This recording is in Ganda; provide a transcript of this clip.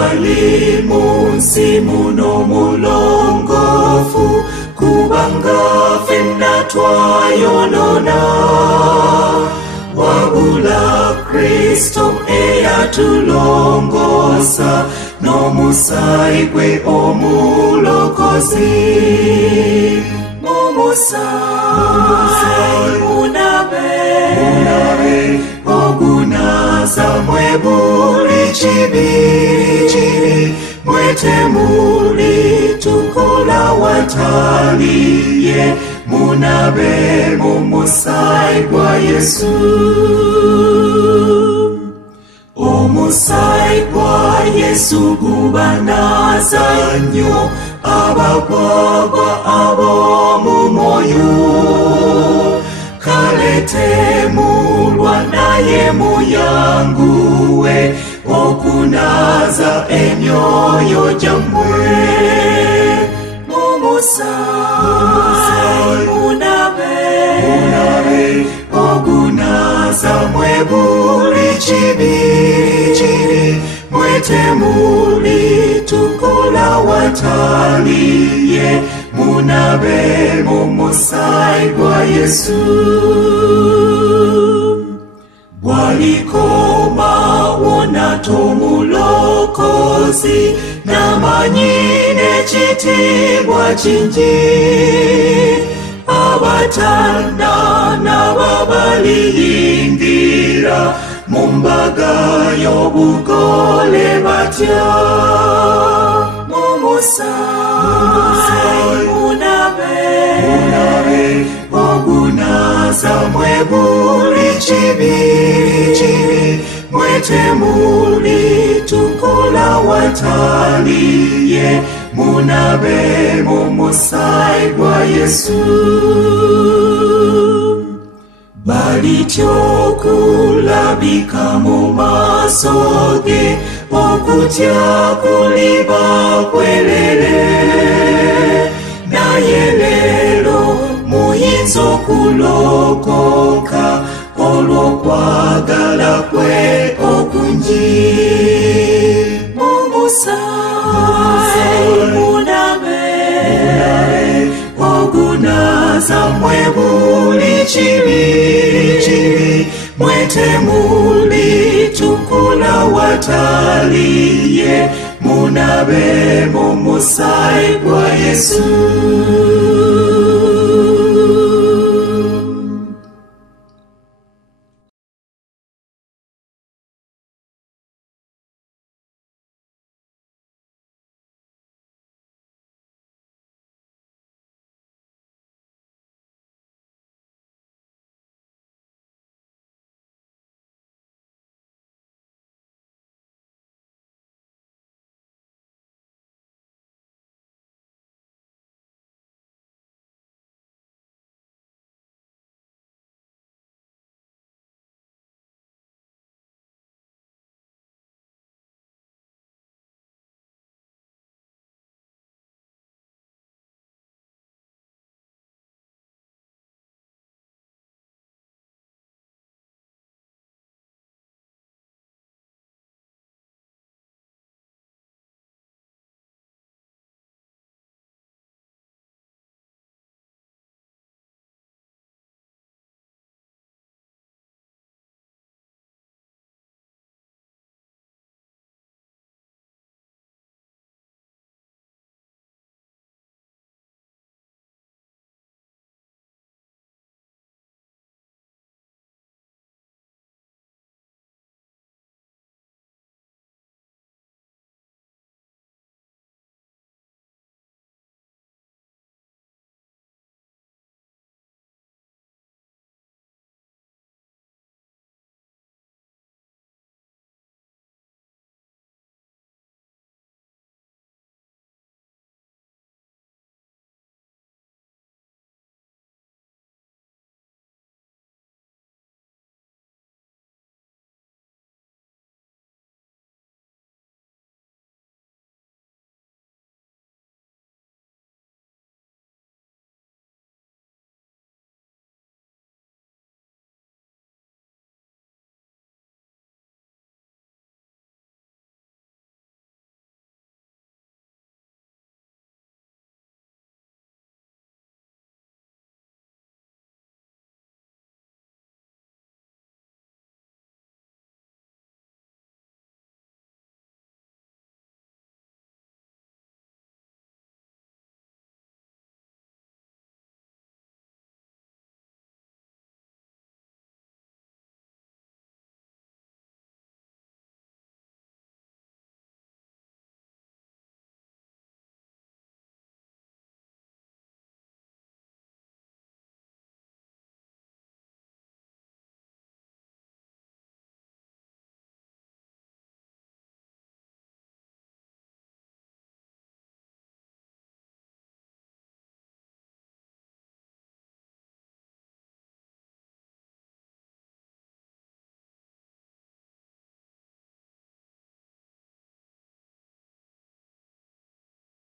walimu nsimu n'omulongofu kubanga ffenna twayonona wabula Kristo eyatulongosa n'omusaayi gwe omulokozi mumusaayi munabe ogunaza mwe buli kibi mwetemuli tukola wataliye munabe mumusaayi gwa Yesu omusaayi gwa Yesu gubanaza nnyo abakwagwa ab'omu mwoyo kale temulwa naye muyanguwe okunaza emyoyo gyammwe mumusaayi munabe ogunaza mwe buli kibi mwetemuli tukola wataliye munabe mumusaayi gwa Yesu bwalikoma wona tomulokozi namanyi n'ekitiibwa kingi abatanda n'ababaliyingira mu mbaga y'obugole batya mumusaayi munabe ogunaza mwe buli kibi mwetemuli tukola wataliye munabe mumusaayi gwa Yesu balityo kulabika mu maaso ge okutya kuliba kwerere naye leero muyinza okulokoka olw'okwagala kwe okungi mumusaayi munabe ogunaza mwe buli kibi mwetemuli tukola wataliye munabe mumusaayi gwa Yesu